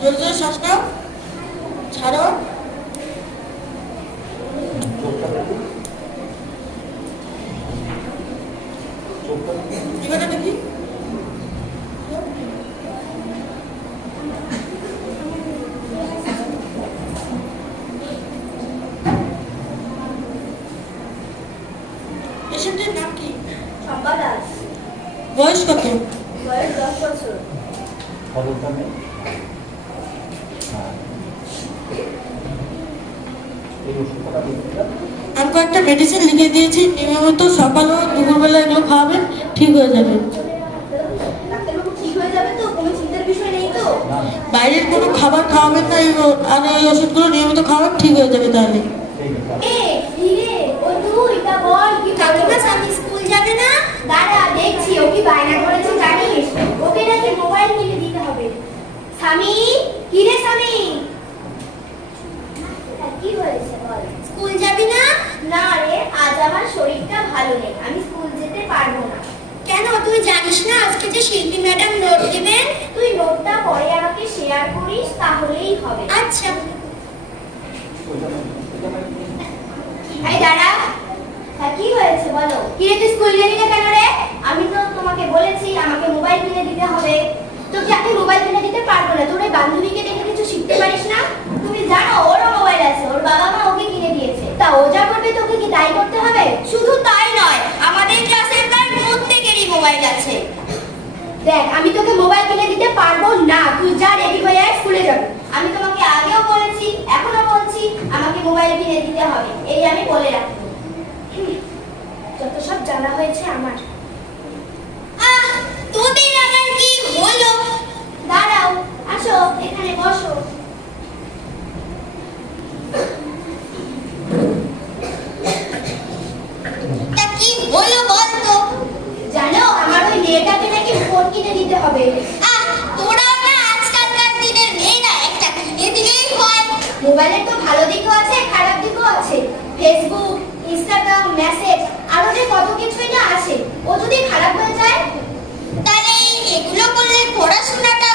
জোরে জোরে শ্বাস নাও, ছাড়ো। এবারে দেখি পেশেন্টের নাম কি? শম্পা দাস। বয়স কত? বয়স 10 বছর। আমি কয়েকটা মেডিসিন লিখে দিয়েছি, নিয়মিত সকাল ও দুপুরবেলা এগুলো খাওয়াবেন, ঠিক হয়ে যাবে। ডাক্তারবাবু ঠিক হয়ে যাবে তো? কোনো চিন্তার বিষয় নেই তো? বাইরের কোনো খাবার খাওয়াবেন না, আর এই ওষুধগুলো নিয়মিত খাওয়াবেন, ঠিক হয়ে যাবে তাহলে। আমি স্কুল যাবে না? দাঁড়া দেখছি ও কি বায়না করেছে জানিস? ওকে নাকি মোবাইল কিনে দিতে হবে। স্বামী, কি রে স্বামী? কি হয়েছে বল? স্কুল যাবি না? না রে, আজ আমার শরীরটা ভালো নেই, আমি স্কুল যেতে পারবো না। কেন, তুই জানিস না আজকে যে শিল্পী ম্যাডাম নোট দিবেন? তুই নোটটা পরে আমাকে শেয়ার করিস, তাহলেই হবে। আচ্ছা। এই দাঁড়া, কি হয়েছে বলো? কি রে, তুই স্কুল গেলি না কেন রে? আমি তো তোমাকে বলেছি আমাকে মোবাইল কিনে দিতে হবে। তোকে আমি মোবাইল কিনে দিতে পারবো না। তোর এই বান্ধবীকে দেখে কিছু শিখতে পারিস না? তুমি জানো ওরও মোবাইল আছে, ওর বাবা মা ওকে কিনে দিয়েছে। তা ও যা করবে তোকে কি তাই করতে হবে? শুধু তাই নয়, আমাদের ক্লাসের প্রায় প্রত্যেকেরই মোবাইল আছে। দেখ, আমি তোকে মোবাইল কিনে দিতে পারবো না। তুই যা, রেডি হয়ে আয়, স্কুলে যাবি। আমি তোমাকে আগেও বলেছি, এখনো বলছি, আমাকে মোবাইল কিনে দিতে হবে, এই আমি বলে রাখবো। যত সব জানা হয়েছে আমার। তোদের আবার কি হলো? দাঁড়াও, আসো এখানে বসো। তা কি হলো বল তো? জানো, আমার ওই মেয়েটাকে নাকি ফোন কিনে দিতে হবে। তোরাও না আজকালকার দিনের মেয়েরা একটা কিনে দিলেই হয়। মোবাইলের তো ভালো দিকও আছে, খারাপ দিকও আছে। ফেসবুক, ইনস্টাগ্রাম, মেসেজ, আরো যে কত কিছুই না আছে। ও যদি খারাপ হয়ে যায়, তাহলে এগুলো করলে পড়াশোনাটা